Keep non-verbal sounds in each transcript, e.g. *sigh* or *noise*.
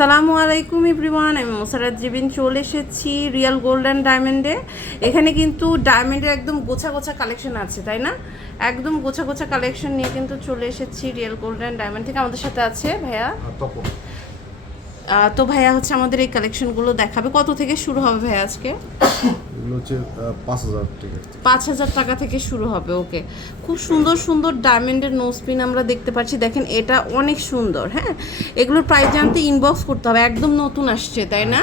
আসসালামু আলাইকুম এভরিওয়ান আমি মোসারাত জিবিন চলে এসেছি রিয়েল গোল্ড অ্যান্ড ডায়মন্ডে। এখানে কিন্তু ডায়মন্ডের একদম গোছা গোছা কালেকশন আছে তাই না? একদম গোছা গোছা কালেকশন নিয়ে কিন্তু চলে এসেছি রিয়েল গোল্ড অ্যান্ড ডায়মন্ড থেকে। আমাদের সাথে আছে ভাইয়া? তো ভাইয়া হচ্ছে আমাদের এই কালেকশনগুলো দেখাবে। কত থেকে শুরু হবে ভাইয়া আজকে? *coughs* এগুলো হচ্ছে পাঁচ হাজার টিকিট পাঁচ হাজার টাকা থেকে শুরু হবে ওকে। খুব সুন্দর সুন্দর ডায়মন্ডের নোজপিন আমরা দেখতে পাচ্ছি। দেখেন এটা অনেক সুন্দর হ্যাঁ? এগুলোর প্রাইস জানতে ইনবক্স করতে হবে একদম নতুন আসছে তাই না?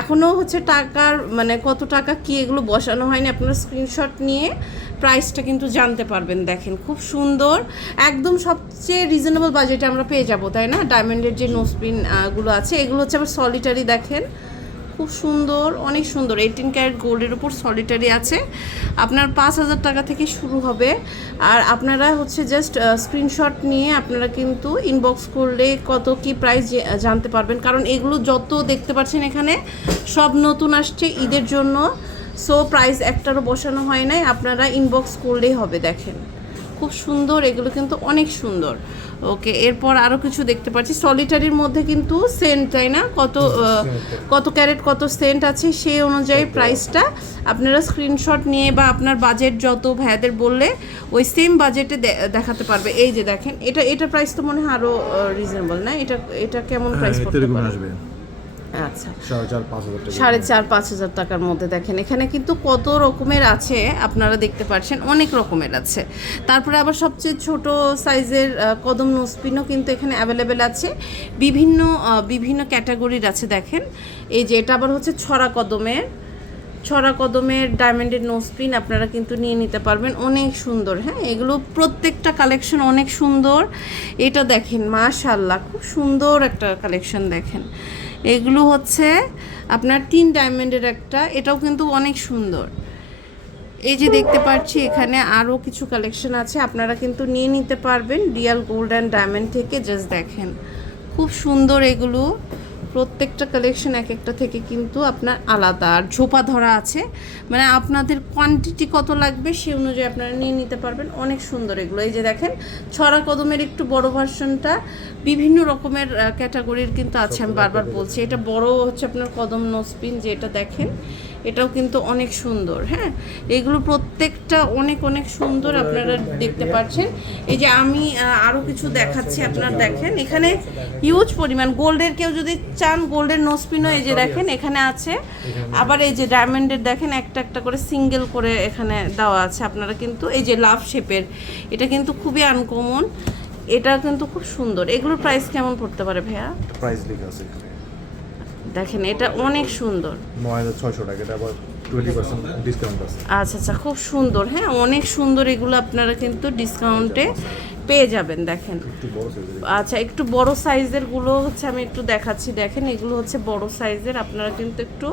এখনও হচ্ছে টাকার মানে কত টাকা কি এগুলো বসানো হয়নি আপনারা স্ক্রিনশট নিয়ে প্রাইসটা কিন্তু জানতে পারবেন দেখেন। খুব সুন্দর একদম সবচেয়ে রিজনেবল বাজেটে আমরা পেয়ে যাব তাই না? ডায়মন্ডের যে নোজপিনগুলো আছে এগুলো হচ্ছে আবার সলিটারি দেখেন। খুব সুন্দর, অনেক সুন্দর। এইটিন ক্যারেট গোল্ডের উপর সলিটারি আছে। আপনার পাঁচ হাজার টাকা থেকে শুরু হবে। আর আপনারা হচ্ছে জাস্ট স্ক্রিনশট নিয়ে আপনারা কিন্তু ইনবক্স করলে কত কি প্রাইস জানতে পারবেন। কারণ এগুলো যত দেখতে পাচ্ছেন এখানে, সব নতুন আসছে ঈদের জন্য। সো প্রাইস একটারও বসানো হয় নাই। আপনারা ইনবক্স করলেই হবে, দেখেন। খুব সুন্দর এগুলো কিন্তু অনেক সুন্দর। ওকে এরপর আরও কিছু দেখতে পাচ্ছি। সলিটারির মধ্যে কিন্তু সেন্ট তাই না? কত কত ক্যারেট কত সেন্ট আছে সেই অনুযায়ী প্রাইসটা আপনারা স্ক্রিনশট নিয়ে বা আপনার বাজেট যত ভাইয়াদের বললে ওই সেম বাজেটে দেখাতে পারবে। এই যে দেখেন এটা এটা প্রাইস তো মনে হয় আরও রিজনেবল না? এটা এটা কেমন প্রাইস পড়তে এরকম পারে? আচ্ছা। সাড়ে চার পাঁচ হাজার টাকার মধ্যে। দেখেন এখানে কিন্তু কত রকমের আছে আপনারা দেখতে পাচ্ছেন অনেক রকমের আছে। তারপরে আবার সবচেয়ে ছোট সাইজের কদম নোসপিনও কিন্তু এখানে অ্যাভেলেবেল আছে। বিভিন্ন বিভিন্ন ক্যাটাগরির আছে দেখেন। এই যে এটা আবার হচ্ছে ছড়া কদমের। ছড়া কদমের ডায়মন্ডের নোসপিন আপনারা কিন্তু নিয়ে নিতে পারবেন। অনেক সুন্দর হ্যাঁ? এগুলো প্রত্যেকটা কালেকশন অনেক সুন্দর। এটা দেখেন মাশাল্লাহ খুব সুন্দর একটা কালেকশন দেখেন। এগুলো হচ্ছে আপনার তিন ডায়মন্ডের একটা। এটাও কিন্তু অনেক সুন্দর। এই যে দেখতে পাচ্ছি, এখানে আরও কিছু কালেকশন আছে। আপনারা কিন্তু নিয়ে নিতে পারবেন। রিয়াল গোল্ড অ্যান্ড ডায়মন্ড থেকে জাস্ট দেখেন। খুব সুন্দর এগুলো। প্রত্যেকটা কালেকশন এক একটা থেকে কিন্তু আপনার আলাদা। আর ঝোপা ধরা আছে মানে আপনাদের কোয়ান্টিটি কত লাগবে সে অনুযায়ী আপনারা নিয়ে নিতে পারবেন। অনেক সুন্দর এগুলো। এই যে দেখেন, ছড়া কদমের একটু বড় ভার্সনটা বিভিন্ন রকমের ক্যাটাগরির কিন্তু আছে, আমি বারবার বলছি। এটা বড় হচ্ছে আপনার কদম নোসপিন যেটা দেখেন। এটাও কিন্তু অনেক সুন্দর হ্যাঁ? এগুলো প্রত্যেকটা অনেক অনেক সুন্দর আপনারা দেখতে পাচ্ছেন। এই যে আমি আরও কিছু দেখাচ্ছি আপনারা দেখেন। এখানে হিউজ পরিমাণ, গোল্ডের কেউ যদি চান, গোল্ডের নোসপিনও এই যে দেখেন, এখানে আছে। আবার এই যে ডায়মন্ডের দেখেন, একটা একটা করে সিঙ্গেল করে এখানে দেওয়া আছে আপনারা কিন্তু। এই যে লাভ শেপের এটা কিন্তু খুবই আনকমন এটা কিন্তু খুব সুন্দর। এগুলোর প্রাইস কেমন পড়তে পারে ভাইয়া? প্রাইস লেখা আছে দেখেন এটা অনেক সুন্দর। নয় হাজার ছয়শো টাকা এটা আবার ডিসকাউন্ট আছে। আচ্ছা আচ্ছা খুব সুন্দর হ্যাঁ অনেক সুন্দর এগুলো আপনারা কিন্তু ডিসকাউন্টে পেয়ে যাবেন দেখেন। আচ্ছা একটু বড় সাইজেরগুলো হচ্ছে আমি একটু দেখাচ্ছি দেখেন এগুলো হচ্ছে বড় সাইজের আপনারা কিন্তু একটু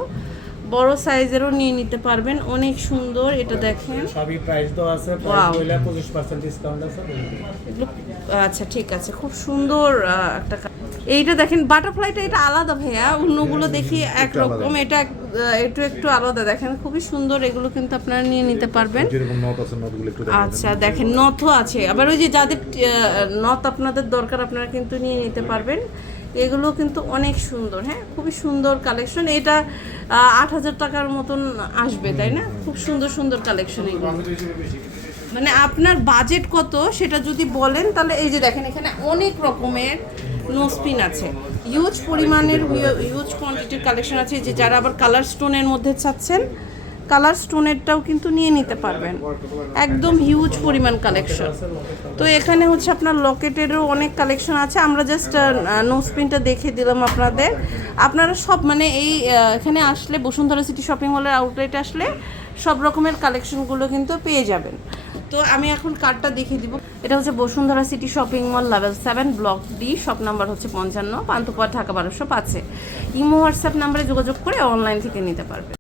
বড় সাইজেরও নিয়ে নিতে পারবেন। অনেক সুন্দর এটা দেখেন। সবই প্রাইস তো আছে। Wow. প্রাইস হইলে পঁচিশ পার্সেন্ট ডিসকাউন্ট আছে এগুলো আচ্ছা ঠিক আছে। খুব সুন্দর একটা এইটা দেখেন বাটারফ্লাইটা এটা আলাদা ভাইয়া। অন্যগুলো দেখি একরকম। এটা একটু একটু আলাদা। দেখেন খুবই সুন্দর এগুলো কিন্তু আপনারা নিয়ে নিতে পারবেন। যেরকম নট আছে নটগুলো একটু দেখাবেন। আচ্ছা দেখেন নথও আছে। আবার ওই যে যাদের নথ আপনাদের দরকার আপনারা কিন্তু নিয়ে নিতে পারবেন। এগুলো কিন্তু অনেক সুন্দর হ্যাঁ? খুবই সুন্দর কালেকশন এটা আট হাজার টাকার মতন আসবে তাই না? খুব সুন্দর সুন্দর কালেকশন এগুলো। মানে আপনার বাজেট কত সেটা যদি বলেন তাহলে এই যে দেখেন এখানে অনেক রকমের নোসপিন আছে। ইউজ পরিমাণের ইউজ কোয়ান্টিটির কালেকশন আছে যে যারা আবার কালার স্টোনের মধ্যে চাচ্ছেন কালার স্টোনেরটাও কিন্তু নিয়ে নিতে পারবেন। একদম হিউজ পরিমাণ কালেকশন তো এখানে হচ্ছে আপনার লকেটেরও অনেক কালেকশন আছে। আমরা জাস্ট নোসপিনটা দেখে দিলাম আপনাদের। আপনারা সব মানে এই এখানে আসলে বসুন্ধরা সিটি শপিং মলের আউটলেট আসলে সব রকমের কালেকশনগুলো কিন্তু পেয়ে যাবেন। তো আমি এখন কার্ডটা দেখিয়ে দিব। এটা হচ্ছে Bashundhara City shopping mall level seven block D shop number হচ্ছে পঞ্চান্ন পান্তুপা ঢাকা বারোশো পাঁচে। ইমো হোয়াটসঅ্যাপ নাম্বারে যোগাযোগ করে অনলাইন থেকে নিতে পারবে।